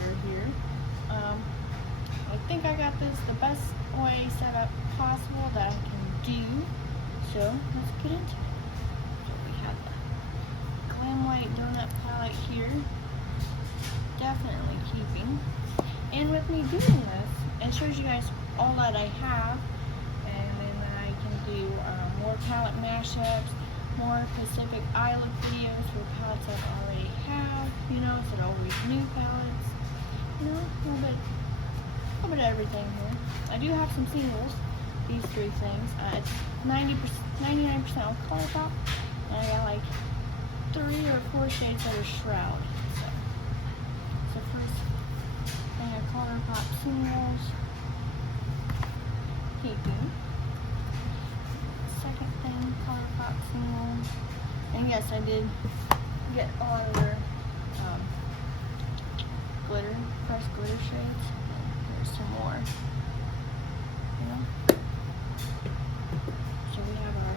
declutter here. I think I got this the best way set up possible that I can do. So let's get into it. So we have the Glam Light Donut palette here. Definitely keeping. And with me doing this, it shows you guys all that I have. And then I can do more palette mashups, more Pacific eye look videos for palettes I already have, you know, instead of always new palettes. You know, a little bit of everything here. I do have some singles, these three things. It's 99% of ColourPop, and I got like 3 or 4 shades that are Shroud. So first thing of ColourPop singles, keeping. Second thing, ColourPop singles. And yes, I did get a lot of their glitter, pressed glitter shades. There's some more. You know? So we have our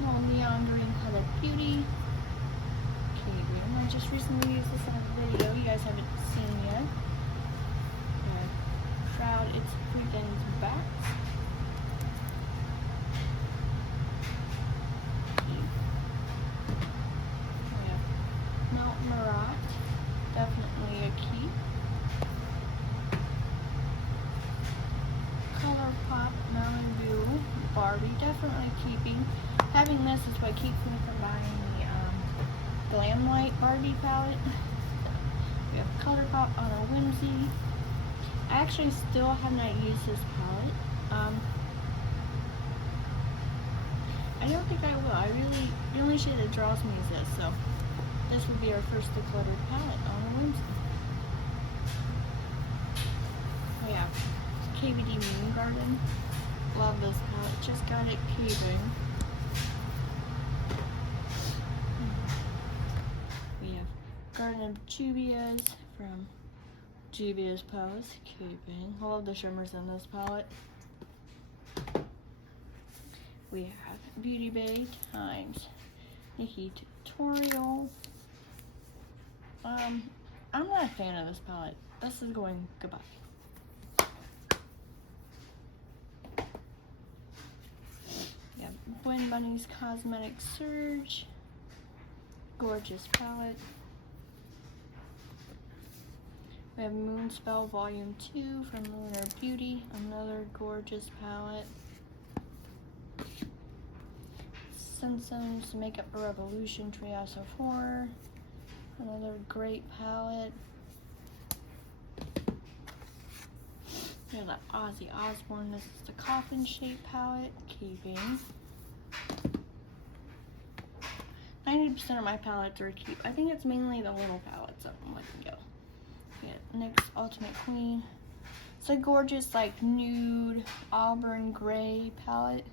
little neon green color beauty. I just recently used this in a video you guys haven't seen yet. Shroud It's Freaking Back. Marat, definitely a key. ColourPop Malibu Barbie, definitely keeping. Having this is what keeps me from buying the Glam Light Barbie palette. We have ColourPop on a Whimsy. I actually still have not used this palette. I don't think I will. The only shade that draws me is this, so this would be our first decluttered palette on a Whimsy. We have KVD Moon Garden. Love this palette. Just got it keeping. We have Garden of Juvia's from Juvia's Pose. Keeping. I love the shimmers in this palette. We have Beauty Bay times Nikki Tutorial. I'm not a fan of this palette. This is going goodbye. Yeah, Gwen Bunny's Cosmetic Surge. Gorgeous palette. We have Moonspell Volume 2 from Lunar Beauty. Another gorgeous palette. Simpsons Makeup Revolution Treehouse of Horror. Another great palette. We have the Ozzy Osbourne. This is the Coffin Shape palette. Keeping. 90% of my palettes are keep. I think it's mainly the little palettes that I'm letting go. Yeah, NYX Ultimate Queen. It's a gorgeous, like, nude auburn gray palette.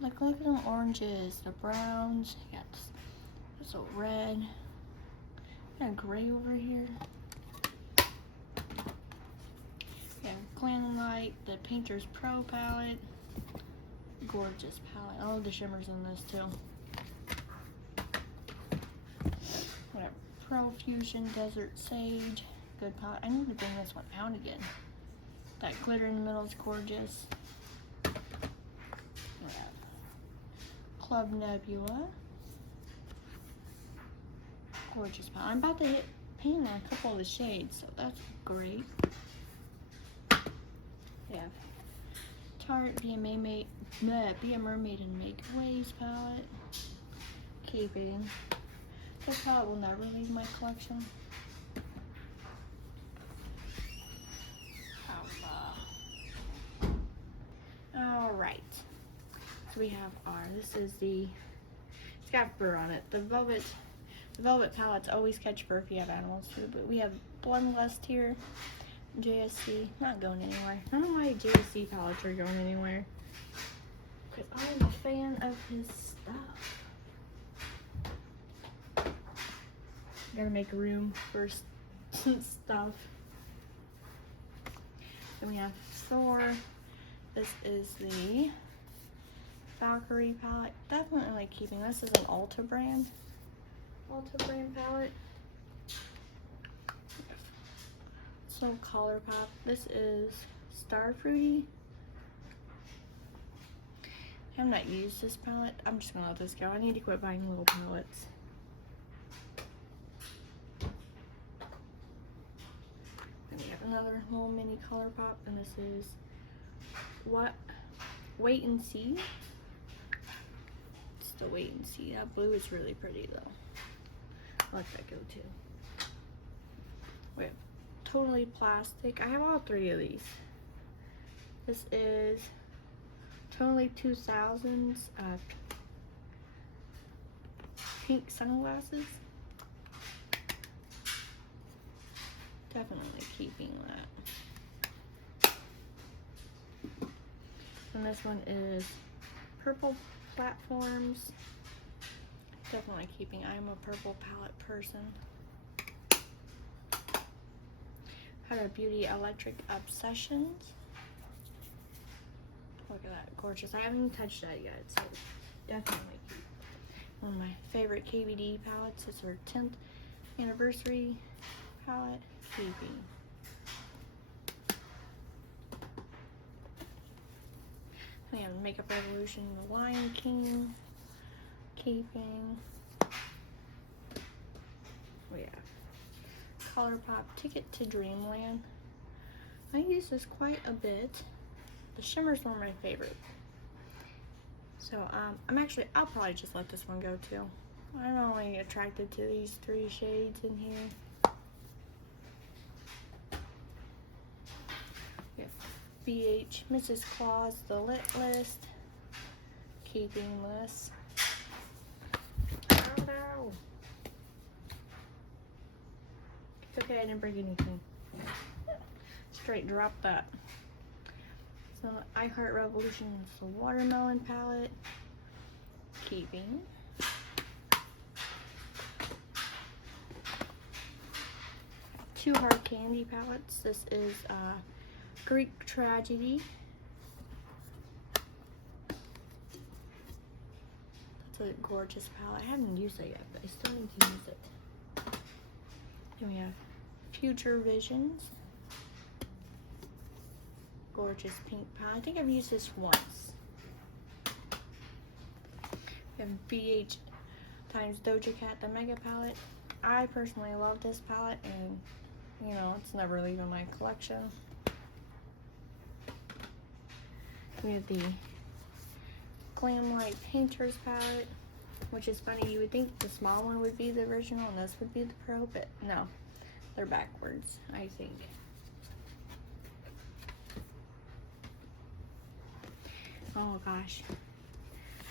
Look at them oranges, the browns. Yeah, it's a red. Got a gray over here. Yeah, Clan Light, the Painter's Pro palette. Gorgeous palette. I love the shimmers in this too. Whatever. Pro Fusion Desert Sage. Good palette. I need to bring this one out again. That glitter in the middle is gorgeous. Club Nebula. Gorgeous palette. I'm about to paint on a couple of the shades, so that's great. We have Tarte Be a Mermaid and Make Waves palette. Keeping. This palette will never leave my collection. Alright. So we have this is it's got fur on it. The velvet palettes always catch fur if you have animals too, but we have Bloodlust here. JSC, not going anywhere. I don't know why JSC palettes are going anywhere. Because I'm a fan of his stuff. Gotta make room for stuff. Then we have Thor. This is the Valkyrie palette. Definitely like keeping. This is an Ulta brand palette. So ColourPop. This is Star Fruity. I have not used this palette. I'm just gonna let this go. I need to quit buying little palettes. And we have another little mini ColourPop, and this is Wait and See. It's the Wait and See. That blue is really pretty though. I like that go too. Wait, Totally Plastic. I have all three of these. This is Totally 2000s pink sunglasses. Definitely keeping that. And this one is Purple Platforms. Definitely keeping. I'm a purple palette person. Huda Beauty Electric Obsessions. Look at that, gorgeous. I haven't even touched that yet, so definitely keep. One of my favorite KVD palettes is her 10th anniversary palette, keeping. We have Makeup Revolution, The Lion King, keeping. We have ColourPop Ticket to Dreamland. I use this quite a bit. The shimmers were my favorite. So I'll probably just let this one go too. I'm only attracted to these three shades in here. We have BH Mrs. Claus, The Lit List. Keeping this. Ow. It's okay, I didn't break anything. Straight drop that. So I Heart Revolution is the Watermelon palette. Keeping. Two Hard Candy palettes. This is Greek Tragedy. That's a gorgeous palette. I haven't used it yet, but I still need to use it. Then we have Future Visions. Gorgeous pink palette. I think I've used this once. We have BH times Doja Cat, the Mega palette. I personally love this palette, and you know, it's never leaving my collection. We have the Glamlight Painters palette, which is funny. You would think the small one would be the original and this would be the pro, but no, they're backwards, I think. Oh gosh,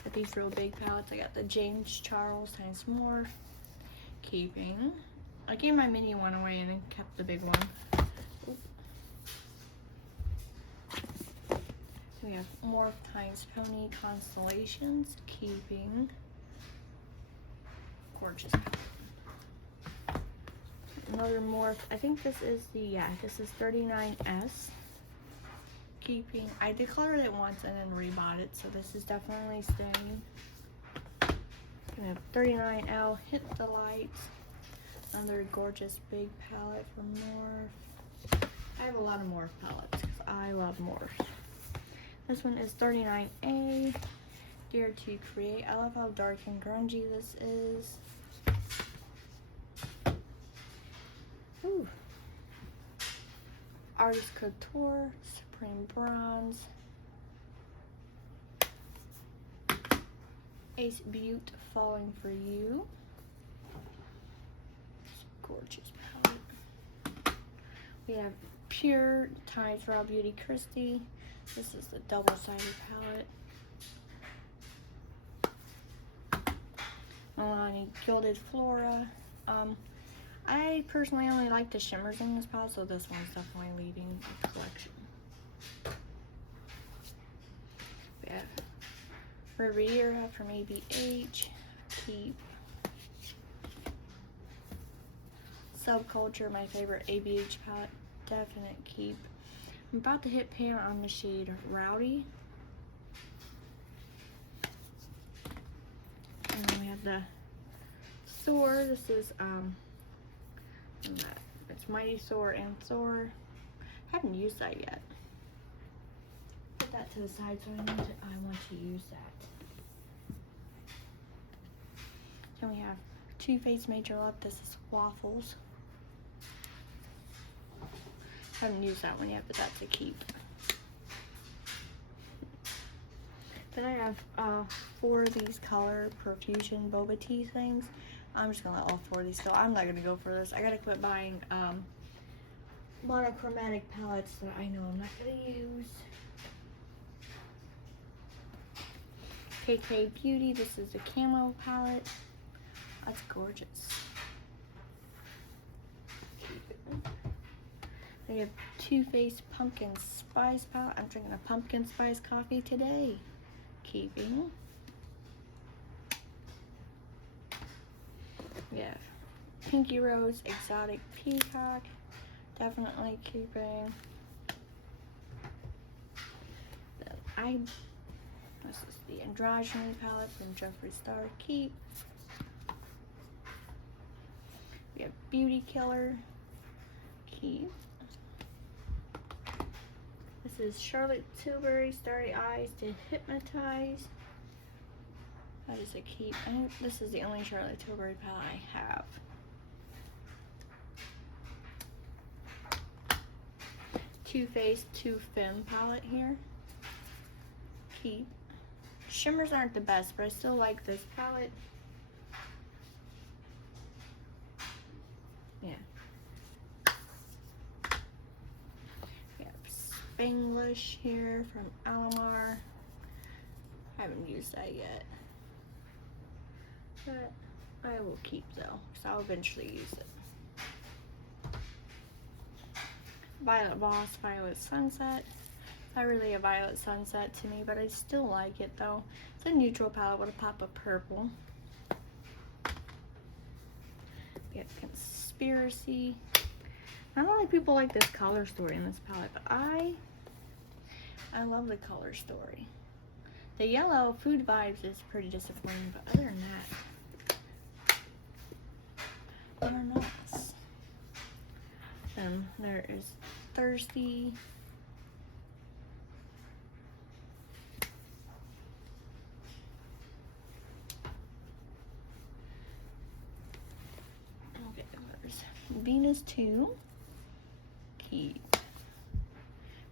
got these real big palettes. I got the James Charles times Morph. Keeping. I gave my mini one away and then kept the big one. Oop. We have Morph times Pony Constellations. Keeping. Gorgeous palette. Another Morph. I think this is the, this is 39S. Keeping. I decluttered it once and then rebought it, so this is definitely staying. We have 39L Hit the Lights. Another gorgeous big palette for Morph. I have a lot of Morph palettes because I love Morph. This one is 39A. Dare to Create. I love how dark and grungy this is. Ooh. Artist Couture, Supreme Bronze. Ace Butte, Falling for You. Gorgeous palette. We have Pure times Raw Beauty Christie. This is the double-sided palette. Milani Gilded Flora. I personally only like the shimmers in this palette, so this one's definitely leading the collection. We have Riviera from ABH. Keep. Subculture, my favorite ABH palette. Definite keep. I'm about to hit pan on the shade Rowdy. And then we have the Soar. This is it's Mighty Thor and Thor. Haven't used that yet. Put that to the side so I want to use that. Then we have Too Faced Major Love. This is Waffles. Haven't used that one yet, but that's a keep. Then I have 4 of these color Profusion boba tea things. I'm just gonna let all 4 of these go. I'm not gonna go for this. I gotta quit buying monochromatic palettes that I know I'm not gonna use. KK Beauty. This is the camo palette. That's gorgeous. They have Too Faced Pumpkin Spice palette. I'm drinking a pumpkin spice coffee today. Keeping. We have Pinky Rose Exotic Peacock. Definitely keeping. This is the Androgyny palette from Jeffree Star. Keep. We have Beauty Killer. Keep. This is Charlotte Tilbury Starry Eyes to Hypnotize. That is a keep. I think this is the only Charlotte Tilbury palette I have. Too Faced Too Femme palette here. Keep. Shimmers aren't the best, but I still like this palette. Yeah. We have Spanglish here from Alamar. I haven't used that yet. But I will keep though, because I'll eventually use it. Violet Voss Violet Sunset. It's not really a violet sunset to me, but I still like it though. It's a neutral palette with a pop of purple. We have Conspiracy. Not only people like this color story in this palette, but I love the color story. The yellow Food Vibes is pretty disappointing, but other than that, they're nice. Then there is Thirsty. Okay, there's Venus 2. Keep.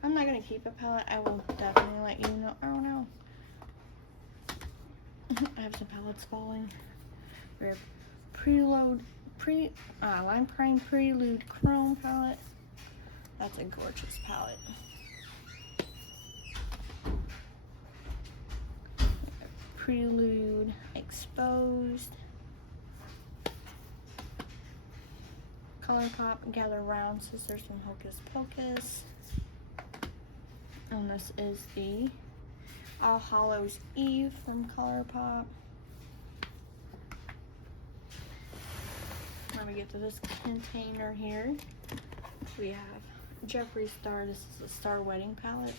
I'm not gonna keep a palette. I will definitely let you know. Oh no. I have some palettes falling. We have Lime Crime Prelude Chrome palette. That's a gorgeous palette. Prelude Exposed. ColourPop Gather Round Sisters from Hocus Pocus. And this is the All Hallows Eve from ColourPop. Let me get to this container here. We have Jeffree Star. This is a Star Wedding palette.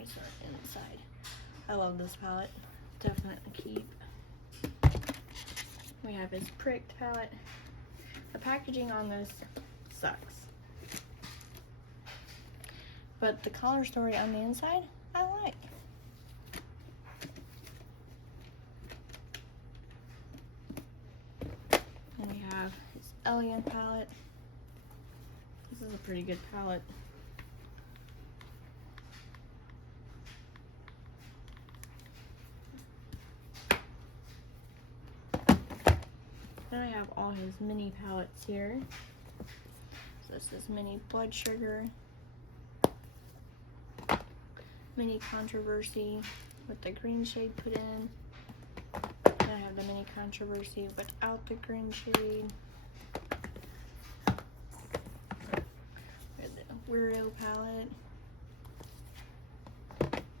I start inside. I love this palette. Definitely keep. We have his Pricked palette. The packaging on this sucks. But the color story on the inside, I like. And we have his Elegant palette. This is a pretty good palette. Then I have all his mini palettes here. So this is Mini Blood Sugar, Mini Controversy with the green shade put in. Then I have the Mini Controversy without the green shade. The Weirdo palette,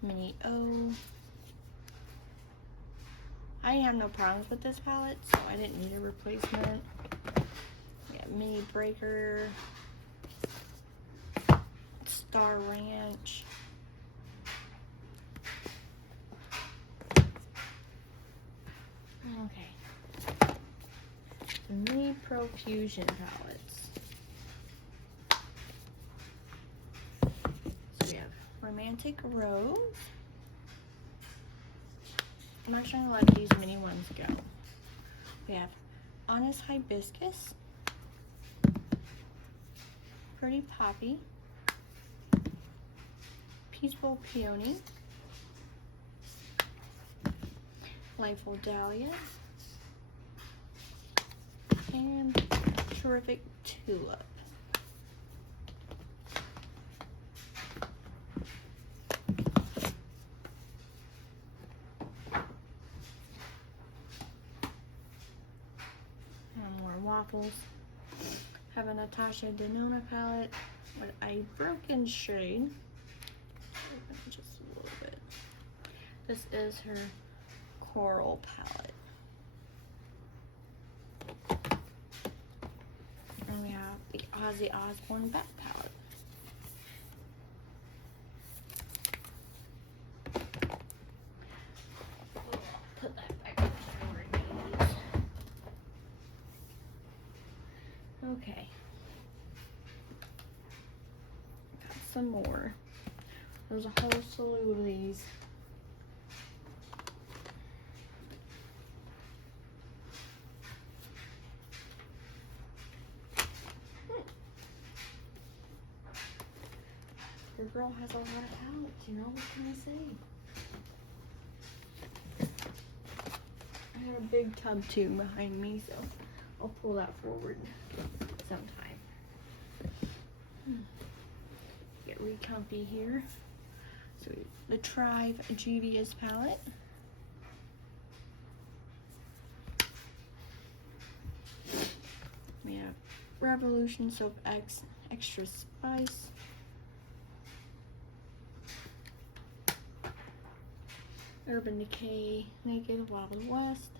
Mini O. I have no problems with this palette, so I didn't need a replacement. We have Mini Breaker, Star Ranch, okay, the Mini Fusion palettes. So we have Romantic Rose. I'm actually gonna let these mini ones go. We have Honest Hibiscus, Pretty Poppy, Peaceful Peony, Lightful Dahlia, and Terrific Tulip. And more waffles. Have a Natasha Denona palette with a broken shade. Just a little bit. This is her Coral palette. And we have the Ozzy Osbourne back palette. Put that back where it is. Okay. Got some more. There's a whole slew of these. Your girl has a lot of palettes, you know, what can I say? I have a big tub too behind me, so I'll pull that forward sometime. Get re-comfy here. So the Tribe Juvia's palette. We have Revolution Soap X Extra Spice. Urban Decay Naked Wild West.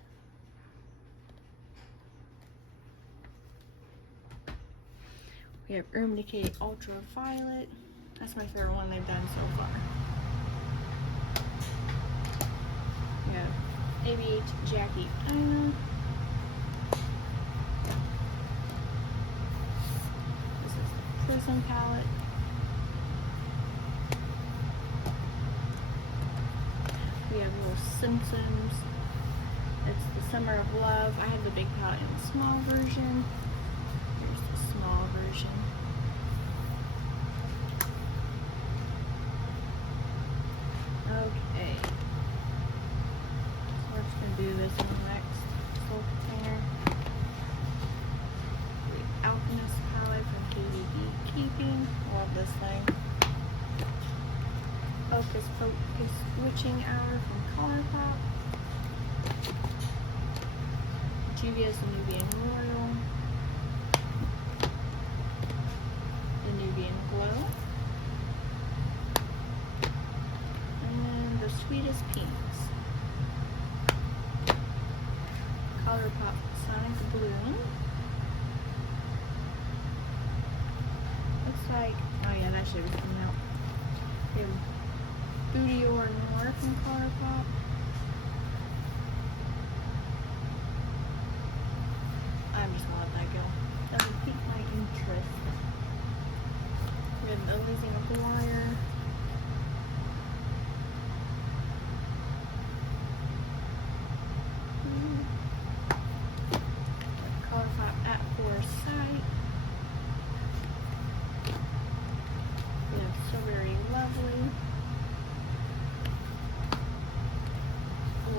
We have Urban Decay Ultraviolet. That's my favorite one they've done so far. We have ABH Jackie Ina. This is the Prism palette. We have Little Simpsons. It's the Summer of Love. I have the big palette in the small version. Here's the small version. Okay. So we're just going to do this one next. Soul container. The Alchemist palette from KDB Keeping. Love this thing. Focus Focus Witching Hour from Colourpop. Juvia's the Nubian Royal. The Nubian Glow. And the Sweetest Pinks. Colourpop Sonic Bloom. Looks like, oh yeah, that shit was coming out. Here. Booty or Noir from Colourpop. I'm just gonna let that go. Doesn't pique my interest. We have the Lizzie McGuire. Colourpop At Forest Sight. We have So Very Lovely.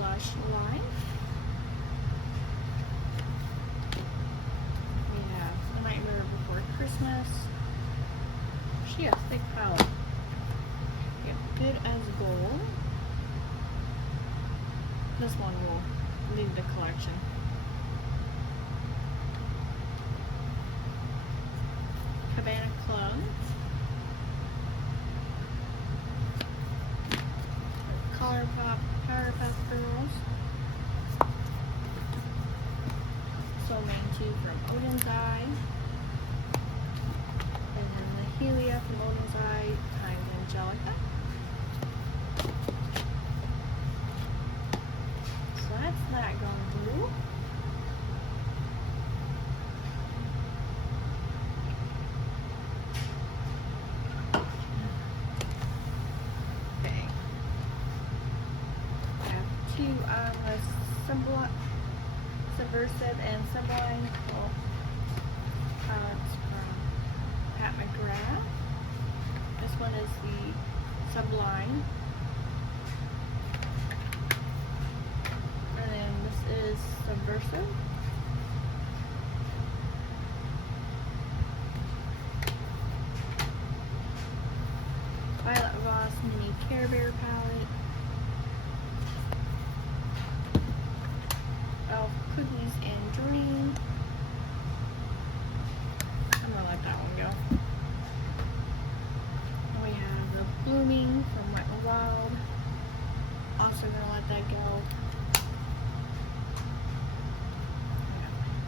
Lush Life. We have The Nightmare Before Christmas. She has thick palette. We have Good as Gold. This one will leave the collection. Cabana Club. Colourpop Powerpuff Girls. Soul Manchu from Odin's Eye. And then the Helia from Odin's Eye times Angelica. So that's that gone through. the Subversive and Sublime palettes from Pat McGrath. This one is the Sublime. And then this is Subversive. Violet Voss Mini Care Bear palette. Elf Cookies and Dream. I'm gonna let that one go. And we have the Blooming from Wet n Wild. Also gonna let that go.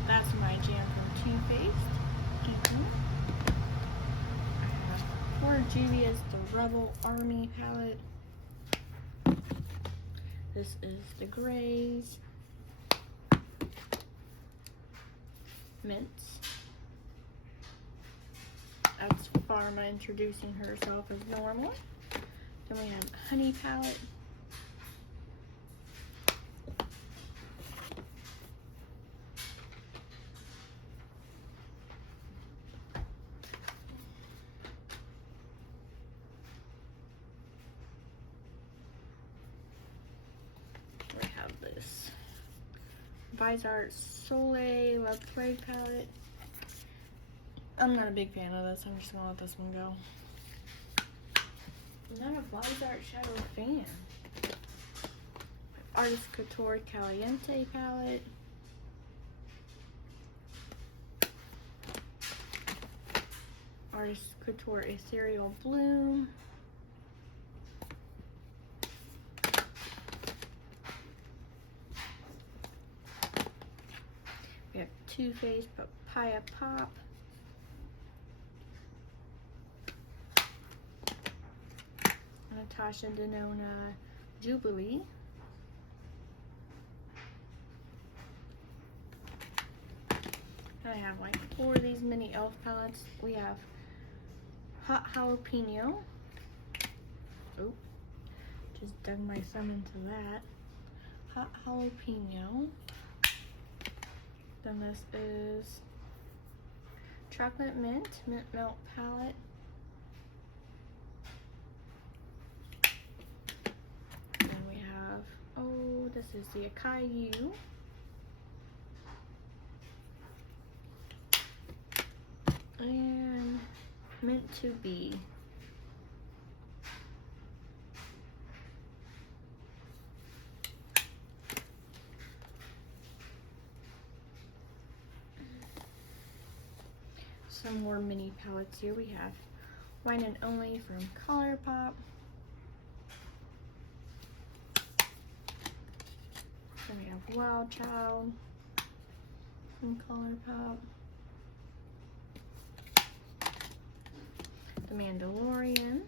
That's my jam from Too Faced. I have for Juvia's the Rebel Army palette. This is the Grays. Mints. That's Pharma introducing herself as normal. Then we have Honey palette. We have this Visart Soleil La Plague palette. I'm not a big fan of this. I'm just gonna let this one go. I'm not a Visart Shadow fan. Artist Couture Caliente palette. Artist Couture Ethereal Bloom. We have Too Faced Papaya Pop. Natasha Denona Jubilee. I have like 4 of these mini elf palettes. We have Hot Jalapeno. Oh, just dug my thumb into that. Hot Jalapeno. Then this is Chocolate Mint Melt palette. Then we have, oh, this is the Acai. And Meant to Be. Some more mini palettes here. We have Wine and Only from ColourPop. Then we have Wild Child from ColourPop. The Mandalorian.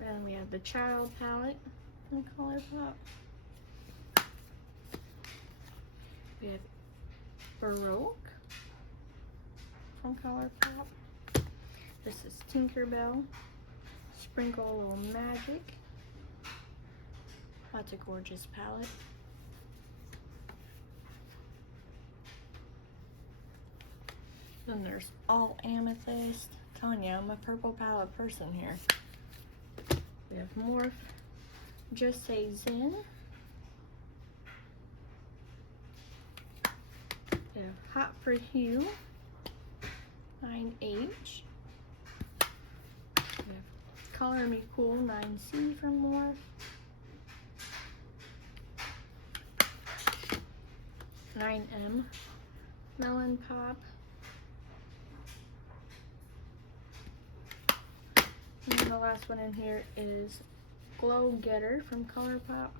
And we have the Child palette from ColourPop. We have Baroque from ColourPop. This is Tinkerbell. Sprinkle a Little Magic. That's a gorgeous palette. Then there's All Amethyst. I'm telling you, I'm a purple palette person here. We have Morph. Just Say Zen. We have Hot for Hue. 9H. We have Color Me Cool 9C from Morph. 9M. Melon Pop. And the last one in here is Glow Getter from ColourPop.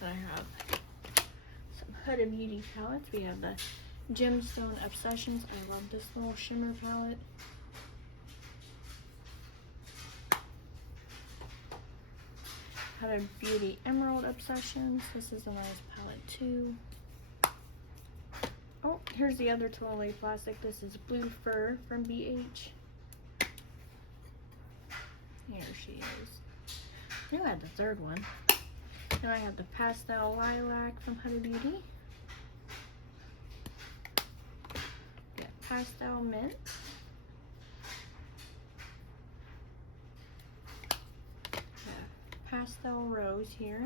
I have some Huda Beauty palettes. We have the Gemstone Obsessions. I love this little shimmer palette. Huda Beauty Emerald Obsessions. This is a nice palette too. here's the other toilet plastic. This is Blue Fur from BH. Here she is. I knew I had the third one. Then I have the Pastel Lilac from Huda Beauty. Got Pastel Mint. Pastel Rose here.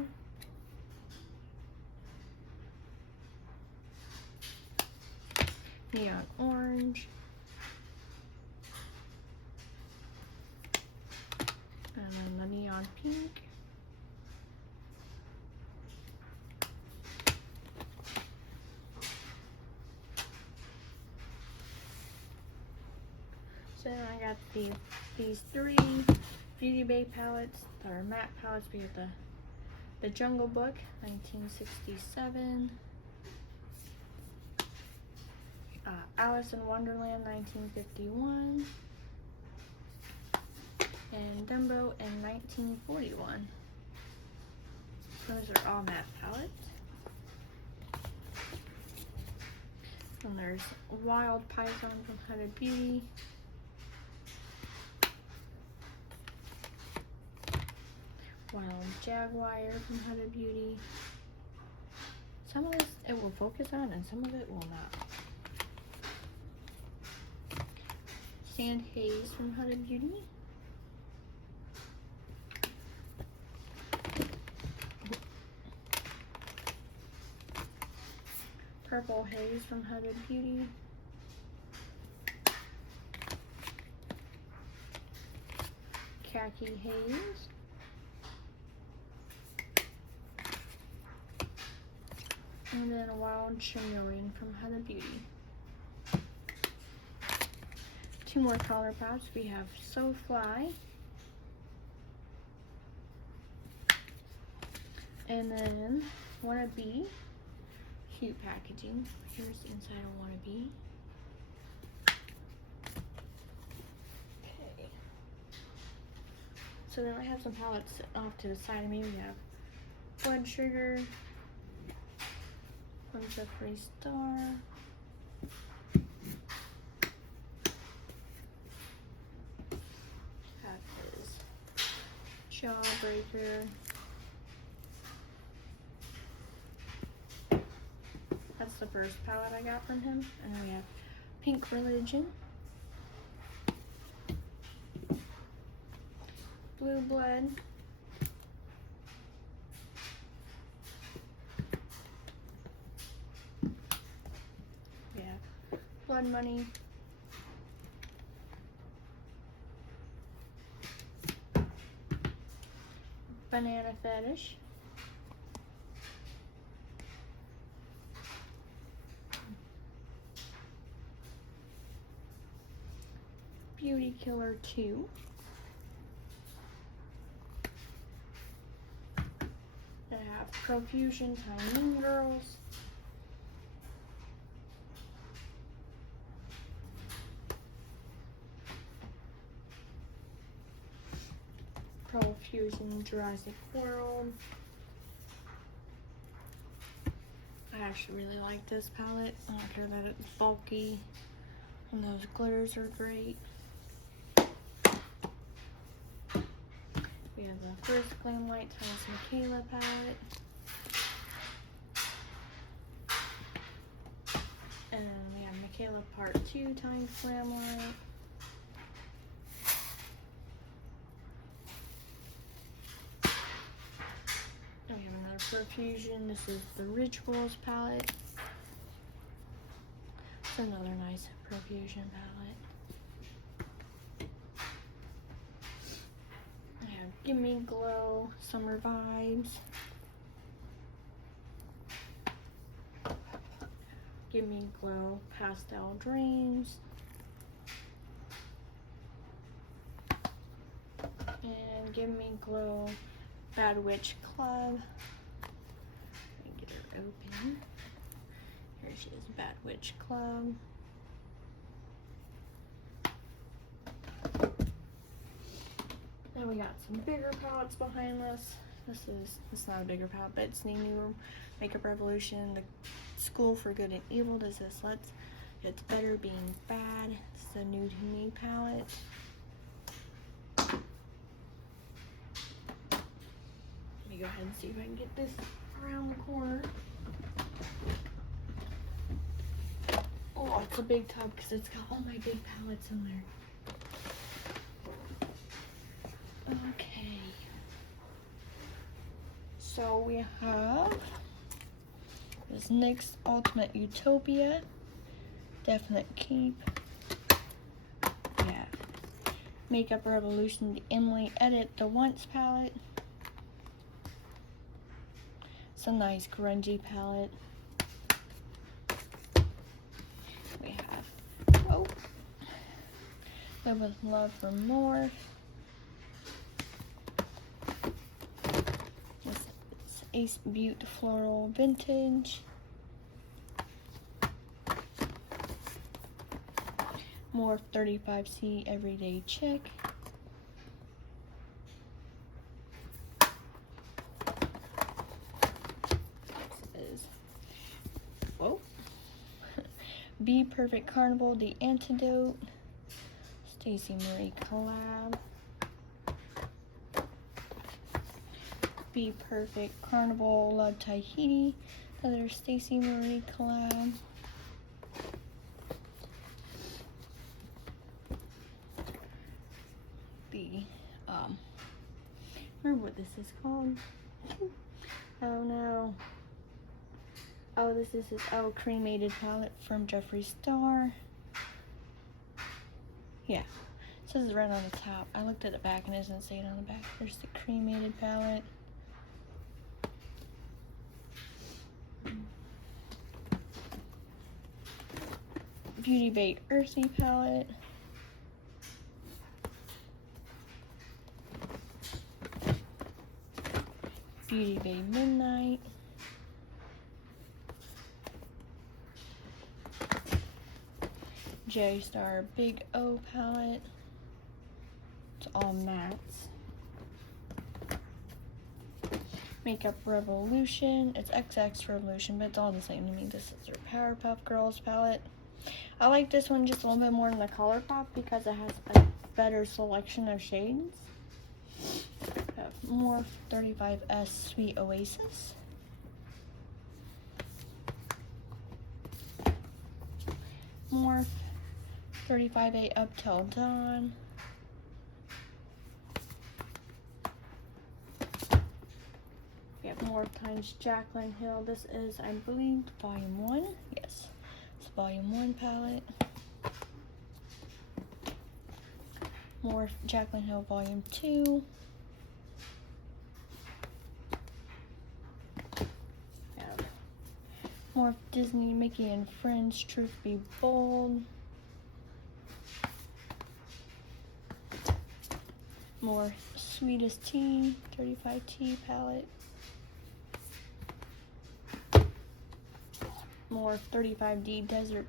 Neon Orange. And then the Neon Pink. So then I got these 3 Beauty Bay palettes that are matte palettes. We have the Jungle Book, 1967. Alice in Wonderland, 1951. And Dumbo in 1941. Those are all matte palettes. And there's Wild Python from Huda Beauty. Wild Jaguar from Huda Beauty. Some of this it will focus on and some of it will not. Sand Haze from Huda Beauty. Purple Haze from Huda Beauty. Khaki Haze. And then a Wild Chameleon from Huda Beauty. 2 more color pops. We have So Fly. And then Wanna Be. Cute packaging. Here's the inside of Wanna Be. Okay. So then I have some palettes off to the side of me. We have Blood Sugar. One's a Free Star. Have his Jawbreaker. That's the first palette I got from him. And then we have Pink Religion. Blue Blood. We have Blood Money. Banana Fetish. Beauty Killer 2. Then I have Profusion Tiny Mean Girls. Profusion Jurassic World. I actually really like this palette. I don't care that it's bulky. And those glitters are great. We have the first Glam Light times Michaela palette. And then we have Michaela Part 2 times Glam Light. And we have another Profusion. This is the Rituals palette. It's another nice Profusion palette. Give Me Glow, Summer Vibes. Give Me Glow, Pastel Dreams. And Give Me Glow, Bad Witch Club. Let me get her open. Here she is, Bad Witch Club. Then we got some bigger palettes behind us. It's not a bigger palette, but it's the new Makeup Revolution, the School for Good and Evil. Does this? It's Better Being Bad. It's a new to me palette. Let me go ahead and see if I can get this around the corner. Oh, it's a big tub because it's got all my big palettes in there. Okay. So we have this NYX Ultimate Utopia. Definite Keep. Yeah. Makeup Revolution, the Emily Edit the Once palette. It's a nice grungy palette. We have, oh, Live with Love for More. This is Ace Butte Floral Vintage. More 35C Everyday Check. This is, whoa. Be Perfect Carnival, The Antidote. Stacey Marie collab. Be Perfect Carnival, Love Tahiti. Another Stacey Marie collab. The remember what this is called? Oh no. Oh, this is his cremated palette from Jeffree Star. Yeah, it says it right on the top. I looked at the back and it doesn't say it on the back. There's the cremated palette. Beauty Bay Earthy palette. Beauty Bay Midnight. J Star Big O palette. It's all mattes. Makeup Revolution. It's XX Revolution, but it's all the same to me. This is their Powerpuff Girls palette. I like this one just a little bit more than the ColourPop because it has a better selection of shades. More 35S Sweet Oasis. More 35A Up Till Dawn. We have more times Jaclyn Hill. This is, I believe, Volume 1. Yes, it's Volume 1 palette. More Jaclyn Hill Volume 2. More Disney, Mickey and Friends, Truth Be Bold. More Sweetest Tea, 35T palette. More 35D Desert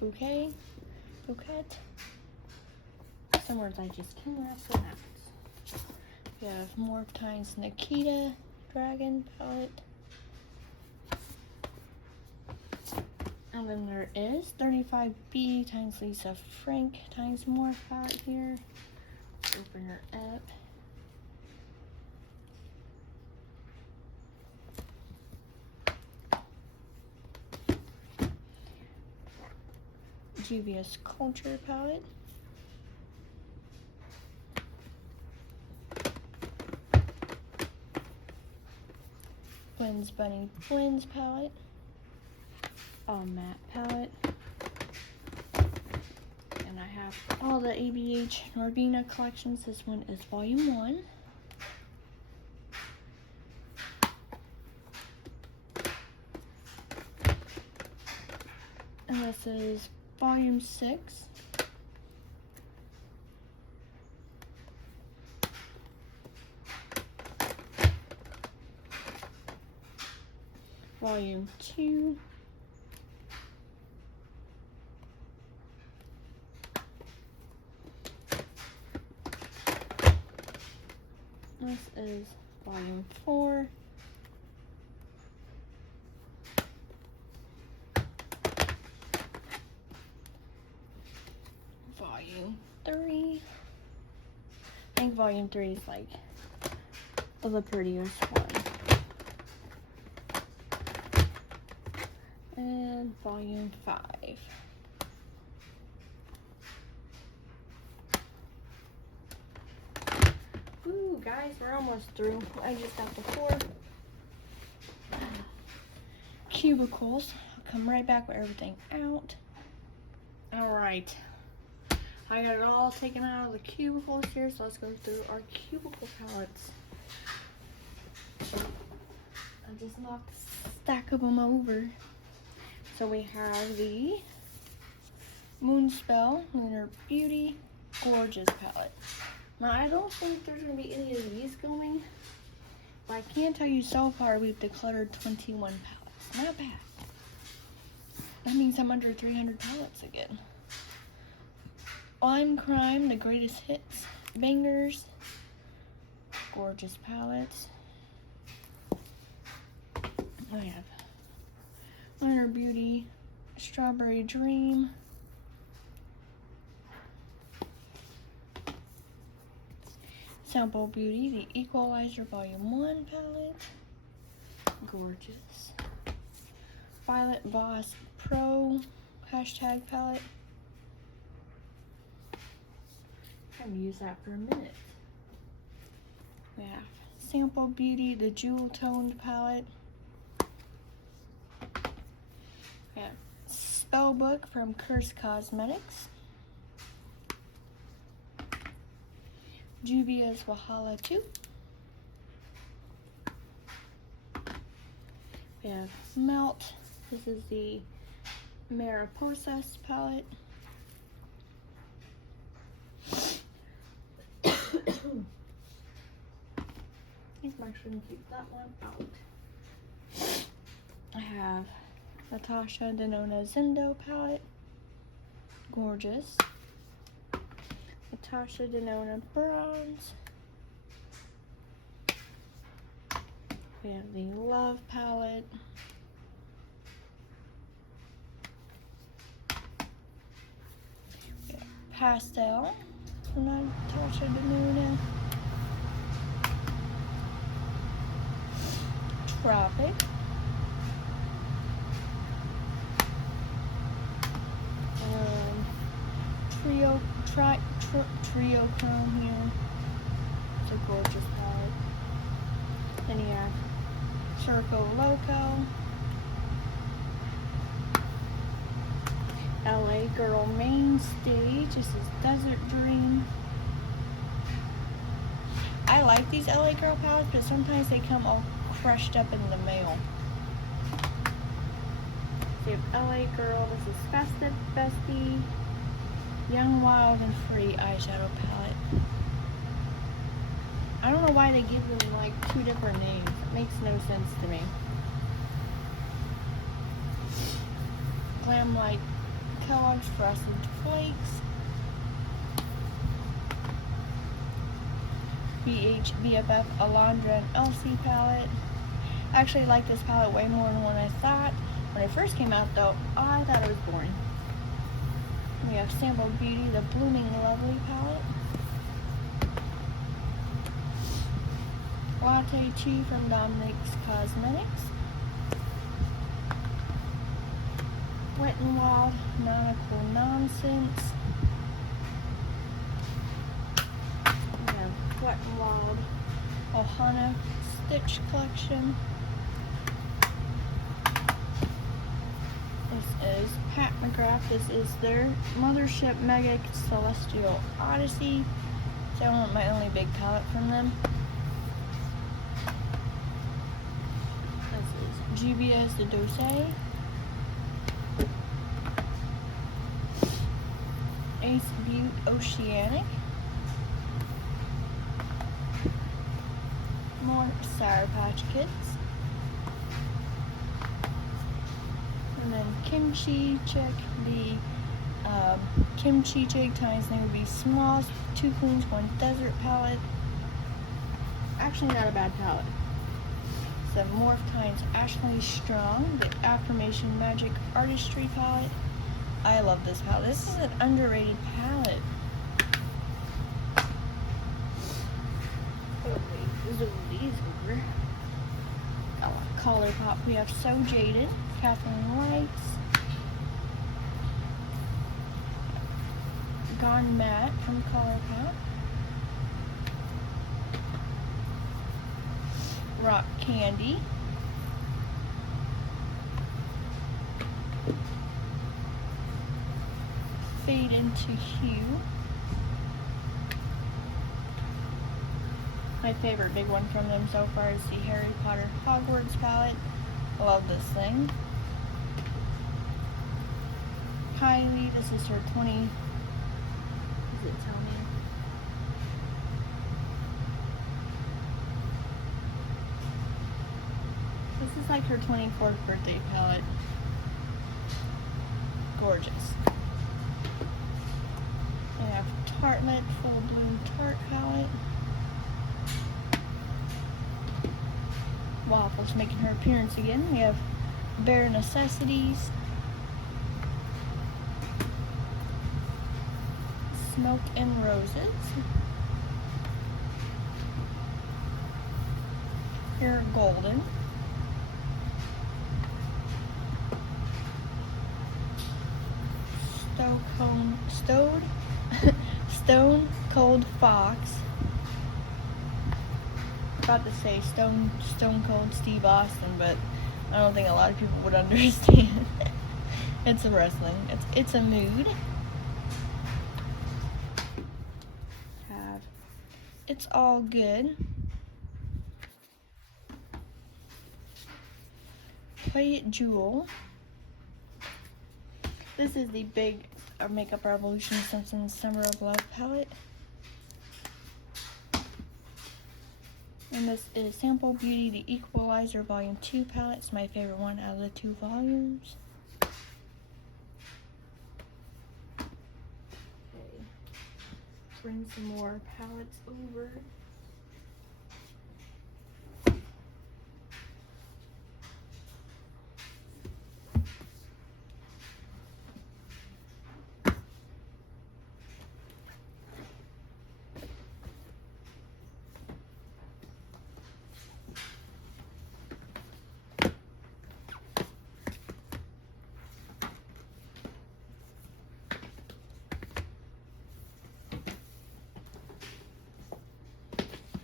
Bouquet. Some words I just can't wrap their mouths. We have more times Nikita Dragon palette. And then there is 35B times Lisa Frank times more palette here. Let's open her up. Juvia's Culture palette. Blends Bunny Blends palette. All matte palette. And I have all the ABH Norvina collections. This one is Volume 1. And this is Volume 6. Volume 2. This is Volume 4. think volume 3 is like the prettiest one. And volume 5. Ooh, guys, we're almost through. I just got the 4 cubicles. I'll come right back with everything out. Alright. I got it all taken out of the cubicles here, so let's go through our cubicle palettes. I just knocked a stack of them over. So we have the Moonspell Lunar Beauty Gorgeous palette. Now I don't think there's going to be any of these going, but I can tell you so far we've decluttered 21 palettes. Not bad. That means I'm under 300 palettes again. I'm Crime, the Greatest Hits, Bangers, gorgeous palettes. I have Lunar Beauty, Strawberry Dream, Sample Beauty, the Equalizer Volume 1 palette, gorgeous. Violet Boss Pro hashtag palette. I'm gonna use that for a minute. We have Sample Beauty, the Jewel Toned palette. We have Spellbook from Curse Cosmetics. Juvia's Valhalla 2. We have Melt. This is the Mariposas palette. I think I'm actually going to keep that one out. I have Natasha Denona Zendo palette. Gorgeous. Natasha Denona Bronze. We have the Love palette. We have Pastel from Natasha Denona. Tropic. Trio Chrome here. It's a gorgeous palette. Then you have Circo Loco. LA Girl Main Stage. This is Desert Dream. I like these LA Girl palettes, but sometimes they come all crushed up in the mail. So you have LA Girl. This is Festive Bestie. Young, Wild, and Free eyeshadow palette. I don't know why they give them like 2 different names. It makes no sense to me. Glam Light Kellogg's Frosted Flakes. BFF Alondra and Elsie palette. I actually like this palette way more than what I thought. When it first came out though, I thought it was boring. We have Sample Beauty, the Blooming Lovely palette. Latte 2 from Dominic's Cosmetics. Wet n Wild, Nautical Nonsense. We have Wet n Wild, Ohana Stitch Collection. This is Pat McGrath. This is their Mothership Mega Celestial Odyssey. So I want my only big palette from them. This is Juvia's the Dose. Ace Butte Oceanic. More Sour Patch Kids. And then Kimchi Chick, the Kimchi Chick times they would be Smalls, 2 Queens, 1 Desert palette. Actually not a bad palette. The Morph times Ashley Strong, the Affirmation Magic Artistry palette. I love this palette. This is an underrated palette. zoom these over. Color Pop, we have So Jaded, Kathleen Lights, Gone Matte from Color Pop, Rock Candy, Fade into Hue. My favorite big one from them so far is the Harry Potter Hogwarts palette. I love this thing. Kylie, this is her 20. Does it tell me? This is like her 24th birthday palette. Gorgeous. I have Tartelette Full Bloom Tarte palette. Waffles making her appearance again. We have Bare Necessities, Smoke and Roses, Pure Golden, Stone Cold Fox. About to say Stone Cold Steve Austin, but I don't think a lot of people would understand. It's a wrestling. It's a mood. Have It's All Good. Play It Jewel. This is the big Makeup Revolution Simpsons Summer of Love palette. And this is Sample Beauty, the Equalizer Volume 2 palette. It's my favorite one out of the 2 volumes. Okay, bring some more palettes over.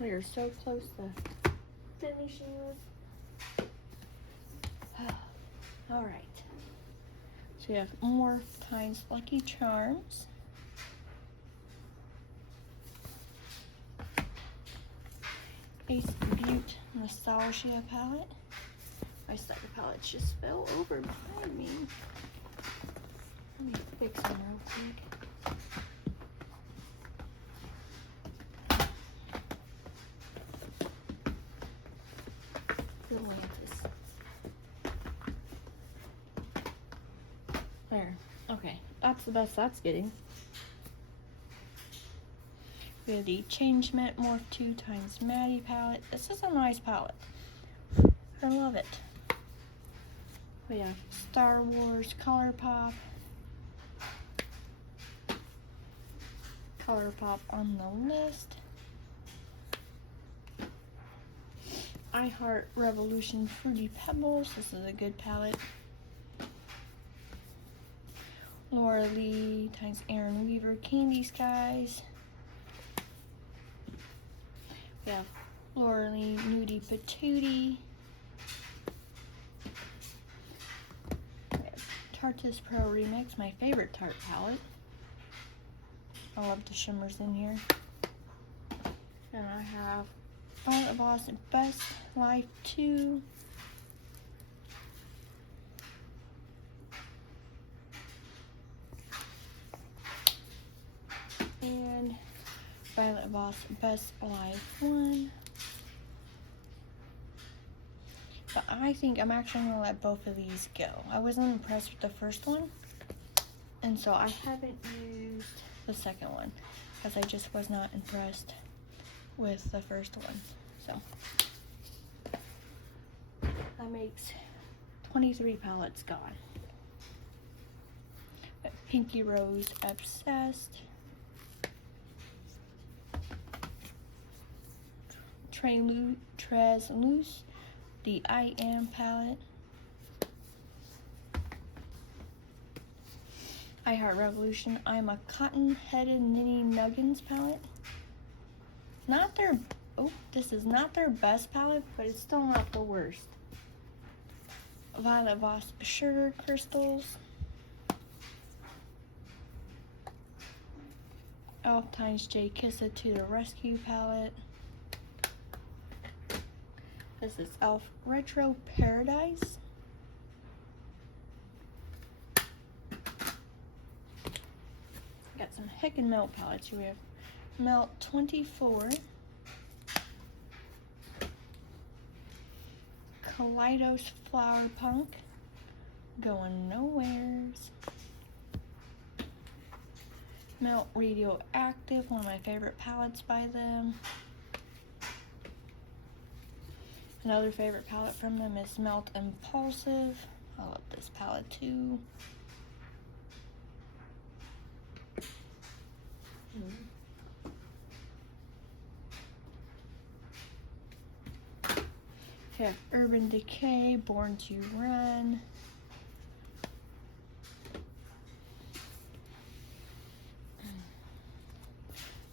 We are so close to finishing this. All right. So we have more Times Lucky Charms. Ace Butte Nostalgia palette. My starter palettes just fell over behind me. Let me fix them real quick. There. Okay, that's the best that's getting. We have the Change Matte Morph 2 times Maddie palette. This is a nice palette. I love it. We have Star Wars Color Pop. Color Pop on the list. I Heart Revolution Fruity Pebbles. This is a good palette. Laura Lee times Aaron Weaver Candy Skies. We have Laura Lee Nudie Patootie. We have Tarte's Pro Remix, my favorite Tarte palette. I love the shimmers in here. And I have Violet Voss Best Life 2. And Violet Voss Best Life 1. But I think I'm actually going to let both of these go. I wasn't impressed with the first one, and so I haven't used the second one because I just was not impressed with the first one. So that makes 23 palettes gone. But Pinky Rose Obsessed. Tres Loose, the I Am palette. I Heart Revolution, I'm a Cotton-Headed Knitting Nuggins palette. Not their, oh, this is not their best palette, but it's still not the worst. Violet Voss Sugar Crystals. Elf Times J Kiss It to the Rescue palette. This is Elf Retro Paradise. Got some Heck and Melt palettes. Here we have Melt 24. Kaleidos Flower Punk. Going Nowheres. Melt Radioactive, one of my favorite palettes by them. Another favorite palette from them is Melt Impulsive. I love this palette too. We have Urban Decay, Born to Run.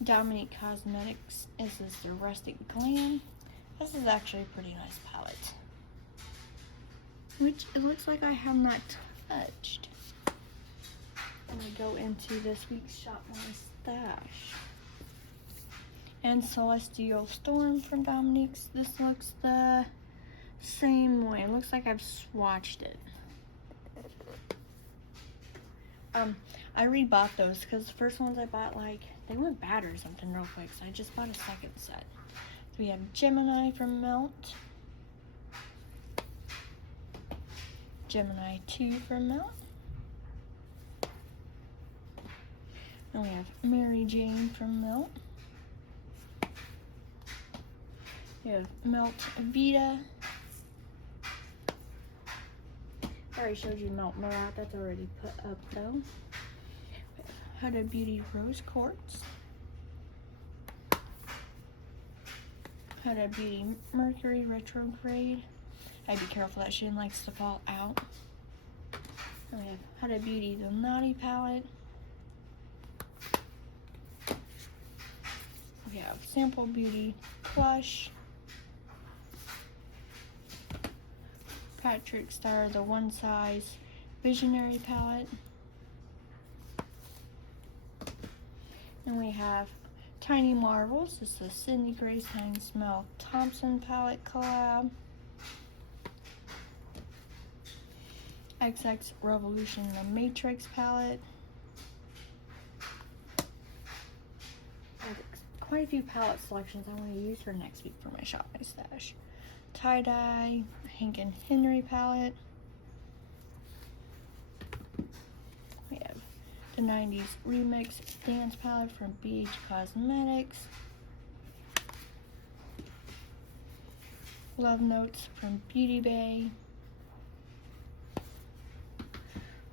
Dominique Cosmetics, this is the Rustic Glam. This is actually a pretty nice palette, which it looks like I have not touched. I'm gonna go into this week's Shop My Stash. And Celestial Storm from Dominique's. This looks the same way. It looks like I've swatched it. I rebought those because the first ones I bought, like, they went bad or something real quick, so I just bought a second set. So we have Gemini from Melt. Gemini 2 from Melt. And we have Mary Jane from Melt. We have Melt Vita. I already showed you Melt Marat, that's already put up though. Huda Beauty Rose Quartz. Huda Beauty Mercury Retrograde. I'd be careful that she likes to fall out. And we have Huda Beauty the Naughty palette. We have Sample Beauty Plush. Patrick Star the One Size Visionary palette. And we have Tiny Marvels. This is the Sydney Grace Hines Mel Thompson palette collab. XX Revolution the Matrix palette. I have quite a few palette selections I want to use for next week for my Shop My Stash. Tie-Dye, Hank and Henry palette. We have the 90s Remix Dance palette from BH Cosmetics. Love Notes from Beauty Bay.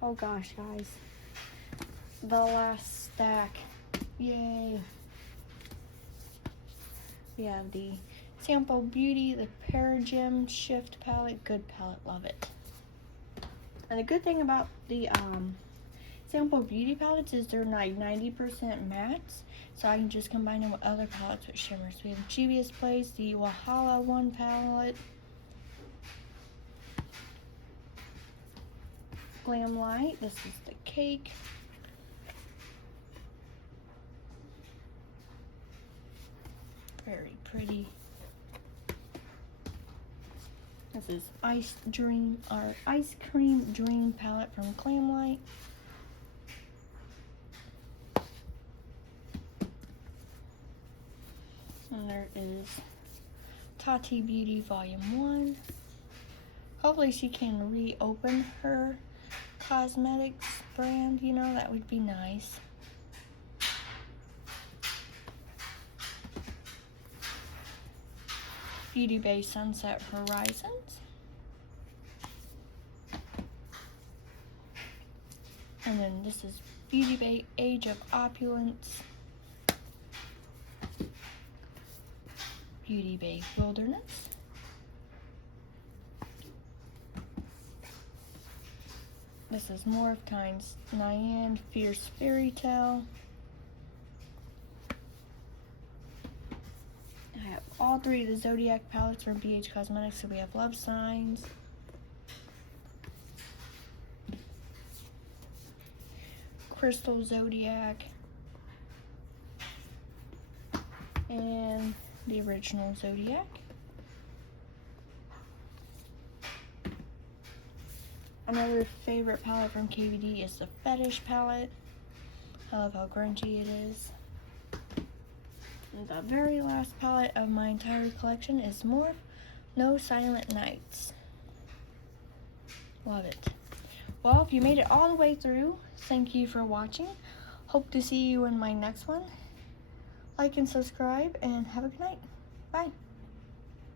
Oh gosh, guys. The last stack. Yay. We have the Sample Beauty, the Paragem Shift palette. Good palette, love it. And the good thing about the Sample Beauty palettes is they're like 90% mattes, so I can just combine them with other palettes with shimmers. We have Juvia's Place, the Wahala 1 palette. Glam Light, this is the Cake. Very pretty. This is Ice Cream Dream palette from Glam Light. And there is Tati Beauty Volume 1. Hopefully she can reopen her cosmetics brand, you know, that would be nice. Beauty Bay Sunset Horizons. And then this is Beauty Bay Age of Opulence. Beauty Bay Wilderness. This is Morph times Nyan Fierce Fairy Tale. I have all three of the Zodiac palettes from BH Cosmetics. So we have Love Signs, Crystal Zodiac, and the original Zodiac. Another favorite palette from KVD is the Fetish palette. I love how grungy it is. And the very last palette of my entire collection is Morph No Silent Nights. Love it. Well, if you made it all the way through, thank you for watching. Hope to see you in my next one. Like and subscribe, and have a good night. Bye.